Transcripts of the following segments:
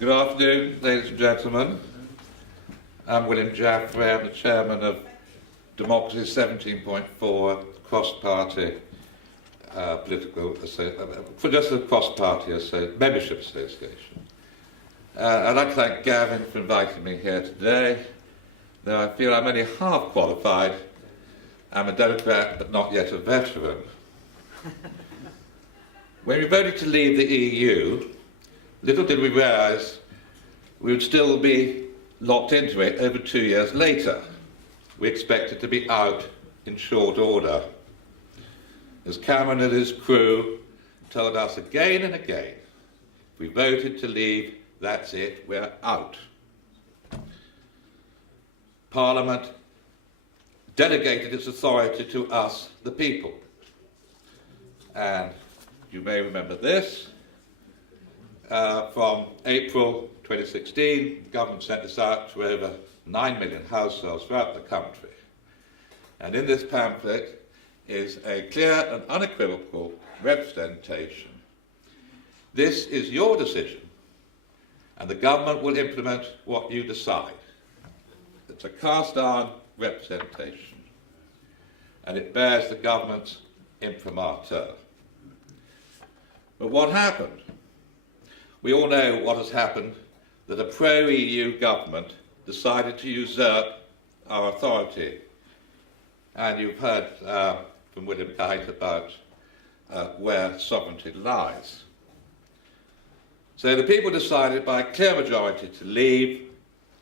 Good afternoon, ladies and gentlemen. I'm William Jaffray. I'm the chairman of Democracy 17.4, cross-party political, just a cross-party membership association. I'd like to thank Gavin for inviting me here today. Though I feel I'm only half qualified. I'm a Democrat, but not yet a veteran. When we voted to leave the EU, little did we realise we would still be locked into it over 2 years later. We expected to be out in short order. As Cameron and his crew told us again and again, if we voted to leave, that's it, we're out. Parliament delegated its authority to us, the people. And you may remember this. From April 2016, the government sent this out to over 9 million households throughout the country. And in this pamphlet is a clear and unequivocal representation. This is your decision, and the government will implement what you decide. It's a cast-iron representation, and it bears the government's imprimatur. But what happened? We all know what has happened, that a pro-EU government decided to usurp our authority. And you've heard from William Kite about where sovereignty lies. So the people decided by a clear majority to leave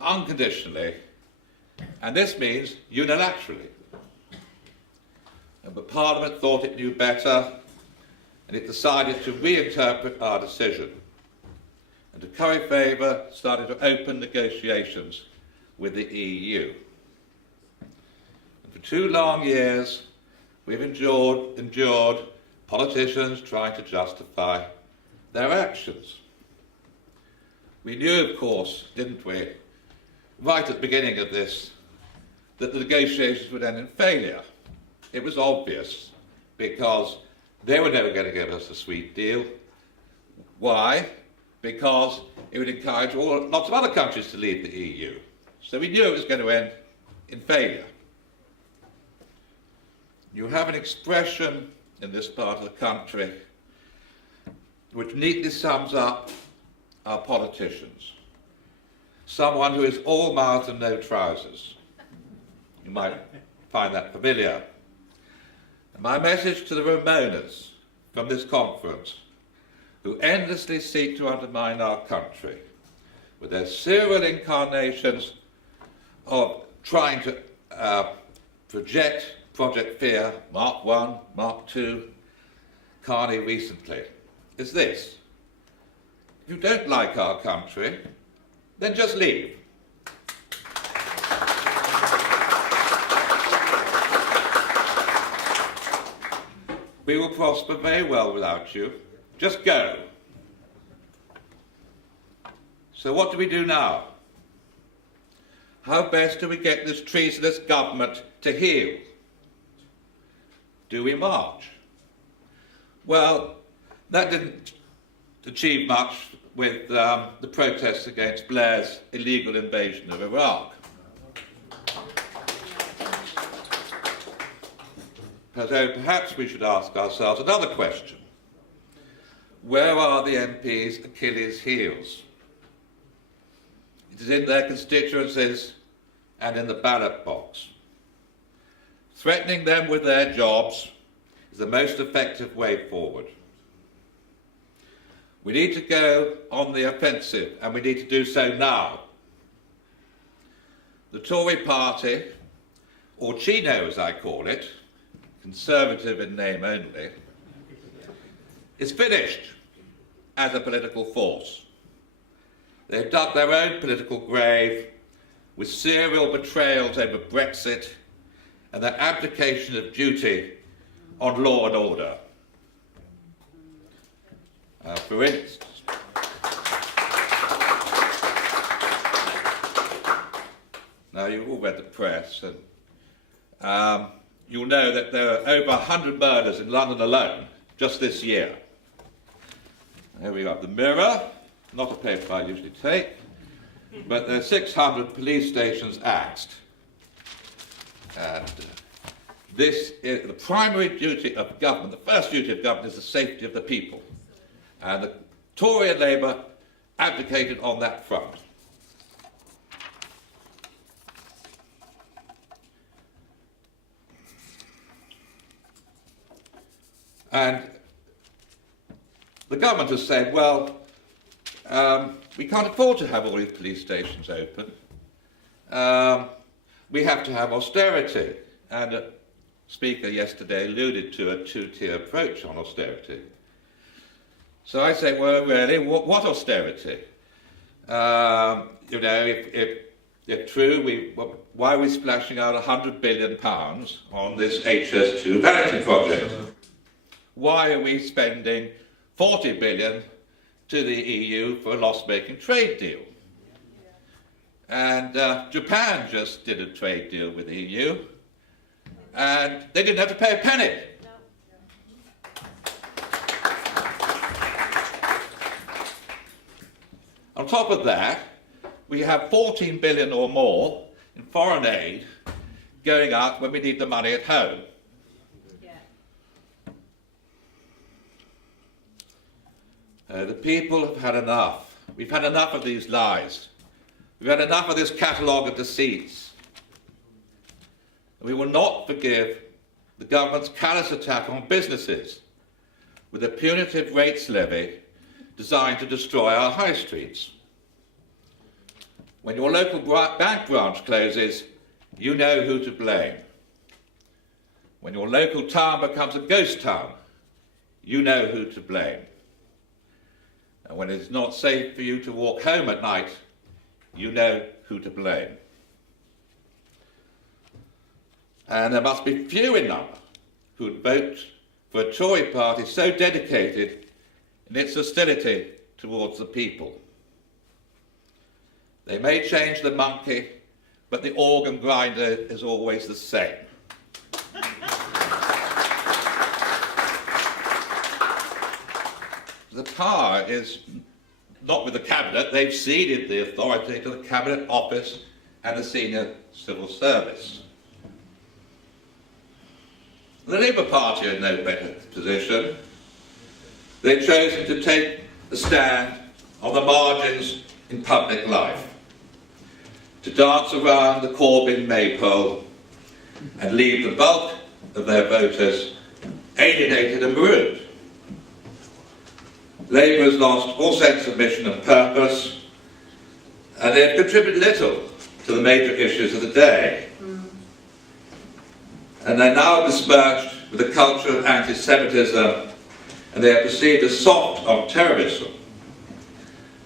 unconditionally, and this means unilaterally. But Parliament thought it knew better, and it decided to reinterpret our decision. And to curry favour, started to open negotiations with the EU. And for 2 long years, we've endured politicians trying to justify their actions. We knew, of course, didn't we, right at the beginning of this, that the negotiations would end in failure. It was obvious, because they were never going to give us a sweet deal. Why? Because it would encourage lots of other countries to leave the EU. So we knew it was going to end in failure. You have an expression in this part of the country which neatly sums up our politicians. Someone who is all mouth and no trousers. You might find that familiar. And my message to the Ramonas from this conference, who endlessly seek to undermine our country with their serial incarnations of trying to project Project Fear, Mark 1, Mark 2, Carney recently, is this. If you don't like our country, then just leave. We will prosper very well without you. Just go. So what do we do now? How best do we get this treasonous government to heel? Do we march? Well, that didn't achieve much with the protests against Blair's illegal invasion of Iraq. So perhaps we should ask ourselves another question. Where are the MPs' Achilles' heels? It is in their constituencies and in the ballot box. Threatening them with their jobs is the most effective way forward. We need to go on the offensive, and we need to do so now. The Tory party, or Chino as I call it, conservative in name only, is finished as a political force. They've dug their own political grave with serial betrayals over Brexit and their abdication of duty on law and order. For instance, now you've all read the press, and you'll know that there are over 100 murders in London alone just this year. Here we got the Mirror, not a paper I usually take, but there are 600 police stations axed. And this is the primary duty of government. The first duty of government is the safety of the people. And the Tory and Labour advocated on that front. And the government has said, well, we can't afford to have all these police stations open. We have to have austerity. And a speaker yesterday alluded to a two-tier approach on austerity. So I say, well, really, what austerity? You know, if true, why are we splashing out £100 billion on this HS2 vanity project? Why are we spending 40 billion to the EU for a loss-making trade deal? And Japan just did a trade deal with the EU, and they didn't have to pay a penny. On top of that, we have 14 billion or more in foreign aid going out when we need the money at home. The people have had enough. We've had enough of these lies. We've had enough of this catalogue of deceits. We will not forgive the government's callous attack on businesses with a punitive rates levy designed to destroy our high streets. When your local bank branch closes, you know who to blame. When your local town becomes a ghost town, you know who to blame. And when it's not safe for you to walk home at night, you know who to blame. And there must be few in number who would vote for a Tory party so dedicated in its hostility towards the people. They may change the monkey, but the organ grinder is always the same. The power is not with the Cabinet. They've ceded the authority to the Cabinet Office and the Senior Civil Service. The Labour Party are in no better position. They've chosen to take a stand on the margins in public life, to dance around the Corbyn maypole and leave the bulk of their voters alienated and marooned. Labour has lost all sense of mission and purpose, and they have contributed little to the major issues of the day. And they're now besmirched with a culture of anti-Semitism, and they are perceived as soft on terrorism.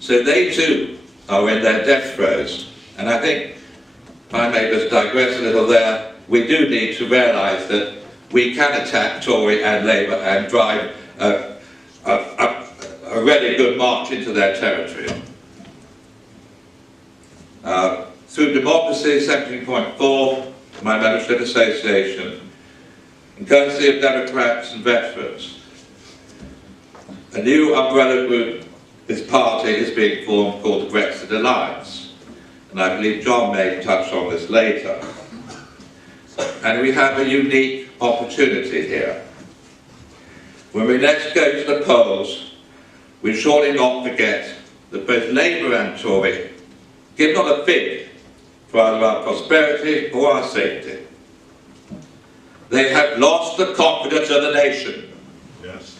So they too are in their death throes. And I think, if I may just digress a little there, we do need to realise that we can attack Tory and Labour and drive a really good march into their territory. Through democracy, 17.4, my membership association, and courtesy of Democrats and veterans, a new umbrella group, this party is being formed called the Brexit Alliance. And I believe John may touch on this later. And we have a unique opportunity here. When we next go to the polls, we surely not forget that both Labour and Tory give not a fig for either our prosperity or our safety. They have lost the confidence of the nation. Yes.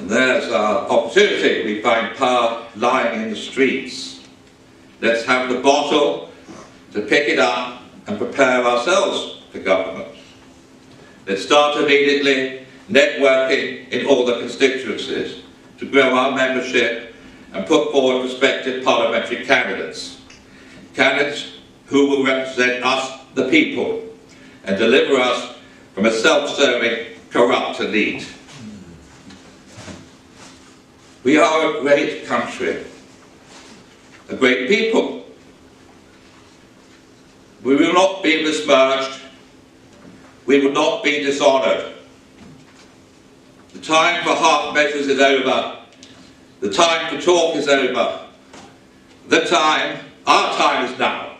And there's our opportunity. We find power lying in the streets. Let's have the bottle to pick it up and prepare ourselves for government. Let's start immediately networking in all the constituencies to grow our membership and put forward prospective parliamentary candidates. Candidates who will represent us, the people, and deliver us from a self-serving, corrupt elite. We are a great country, a great people. We will not be besmirched we will not be dishonoured. The time for half measures is over. The time for talk is over. Our time is now.